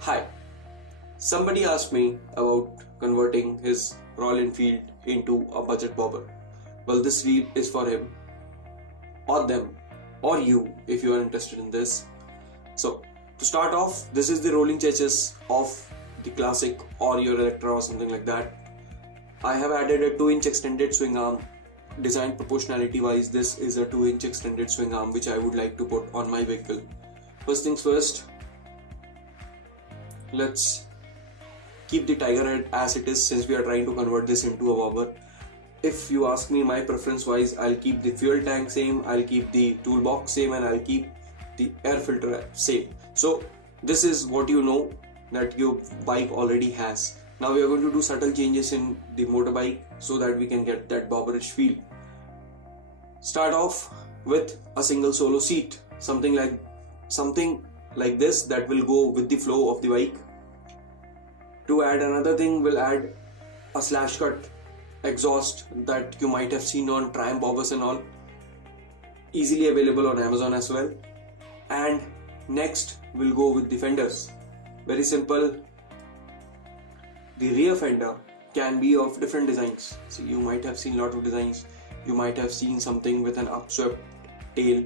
Hi, somebody asked me about converting his Royal Enfield into a budget bobber. Well, this reel is for him, or them, or you if you are interested in this. So, to start off, this is the rolling chassis of the Classic or your Electra or something like that. I have added a 2-inch extended swing arm. Design proportionality wise, this is a 2-inch extended swing arm which I would like to put on my vehicle. First things first, let's keep the tiger head as it is since we are trying to convert this into a bobber. If you ask me my preference wise, I'll keep the fuel tank same, I'll keep the toolbox same, and I'll keep the air filter same. So this is what you know that your bike already has. Now we are going to do subtle changes in the motorbike so that we can get that bobberish feel. Start off with a single solo seat, something like this that will go with the flow of the bike. To add another thing, we'll add a slash cut exhaust that you might have seen on Triumph bobbers and all, easily available on Amazon as well. And next we'll go with the fenders. Very simple. The rear fender can be of different designs. So you might have seen a lot of designs. You might have seen something with an upswept tail.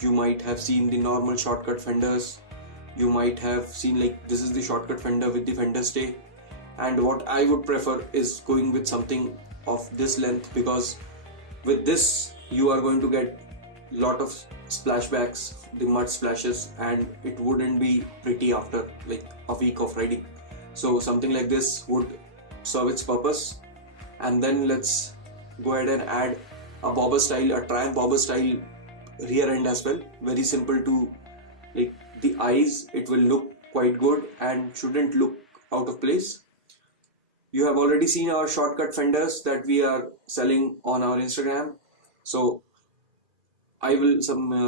You might have seen the normal shortcut fenders. You might have seen like this is the shortcut fender with the fender stay. And what I would prefer is going with something of this length, because with this you are going to get lot of splashbacks, the mud splashes, and it wouldn't be pretty after like a week of riding. So something like this would serve its purpose. And then let's go ahead and add a bobber style, a Triumph bobber style rear end as well. Very simple to like the eyes, it will look quite good and shouldn't look out of place. You have already seen our shortcut fenders that we are selling on our Instagram. So I will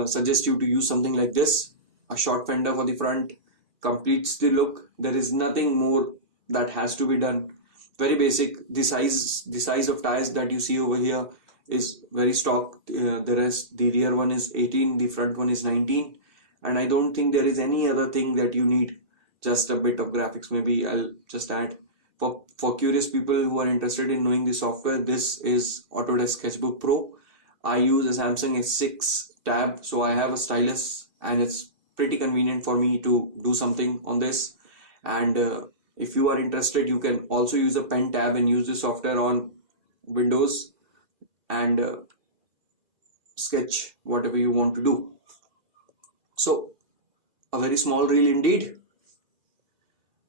suggest you to use something like this. A short fender for the front completes the look. There is nothing more that has to be done. Very basic. The size of tires that you see over here is very stock. The rear one is 18, the front one is 19, and I don't think there is any other thing that you need. Just a bit of graphics. Maybe I'll just add. For curious people who are interested in knowing the software, this is Autodesk Sketchbook Pro. I use a Samsung S6 tab, so I have a stylus and it's pretty convenient for me to do something on this. And if you are interested, you can also use a pen tab and use the software on Windows and sketch whatever you want to do. So a very small reel indeed.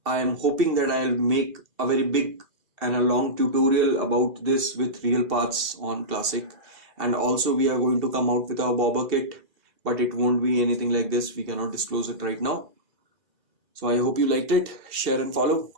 I am hoping that I'll make a very big and a long tutorial about this with real parts on Classic. And also we are going to come out with our bobber kit, but it won't be anything like this. We cannot disclose it right now. So I hope you liked it. Share and follow.